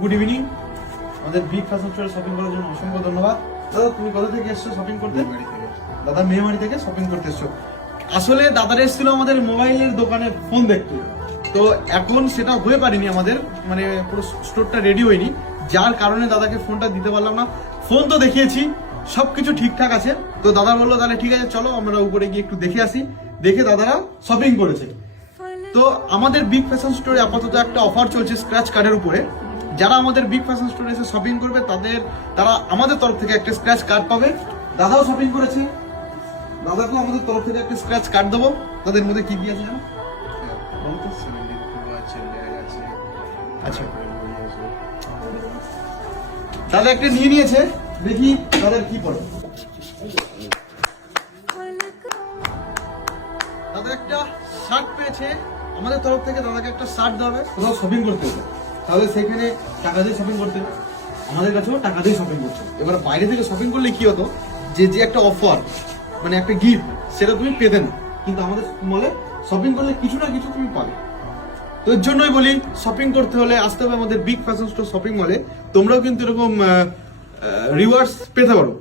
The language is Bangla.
Good evening. আমাদের বিগ ফ্যাশন স্টোরে শপিং করার জন্য অসংখ্য ধন্যবাদ। দাদা তুমি কোথা থেকে এসছো শপিং করতে? দাদা মেহেরমারি থেকে শপিং করতে এসছো। আসলে দাদারা এসেছিল আমাদের মোবাইলের দোকানে ফোন দেখতে, তো এখন সেটা হয়ে পারেনি, আমাদের মানে পুরো স্টোরটা রেডি হয়নি, যার কারণে দাদাকে ফোনটা দিতে পারলাম না। ফোন তো দেখিয়েছি, সবকিছু ঠিকঠাক আছে। তো দাদা বললো তাহলে ঠিক আছে চলো আমরা উপরে গিয়ে একটু দেখে আসি। দেখে দাদারা শপিং করেছে। তো আমাদের বিগ ফ্যাশন স্টোরে আপাতত একটা অফার চলছে স্ক্র্যাচ কার্ডের উপরে। যারা আমাদের বিগ ফ্যাশন স্টোরে এসে শপিং করবে তারা আমাদের তরফ থেকে একটা স্ক্র্যাচ কার্ড পাবে। দাদাও শপিং করেছে, দাদাকেও আমাদের তরফ থেকে একটা স্ক্র্যাচ কার্ড দেবো। তাদের মধ্যে কি কি আছে জানো? আচ্ছা, দাদা একটা নিয়ে নিয়েছে, দেখি দাদার কি পড়ে। দাদা একটা শার্ট পেয়েছে আমাদের তরফ থেকে, দাদাকে একটা শার্ট দেওয়া হবে। কোথাও শপিং করতে হবে তাহলে সেখানে টাকা দিয়ে শপিং করতে, আমাদের কাছেও টাকা দিয়ে শপিং করতে। এবার বাইরে থেকে শপিং করলে কি হতো, যে একটা অফার মানে একটা গিফট সেটা তুমি পেতে না, কিন্তু আমাদের মলে শপিং করলে কিছু না কিছু তুমি পাবে। তো এর জন্যই বলি শপিং করতে হলে আসতে হবে আমাদের বিগ ফ্যাশন স্টোর শপিং মলে। তোমরাও কিন্তু এরকম রিওয়ার্ডস পেতে পারো।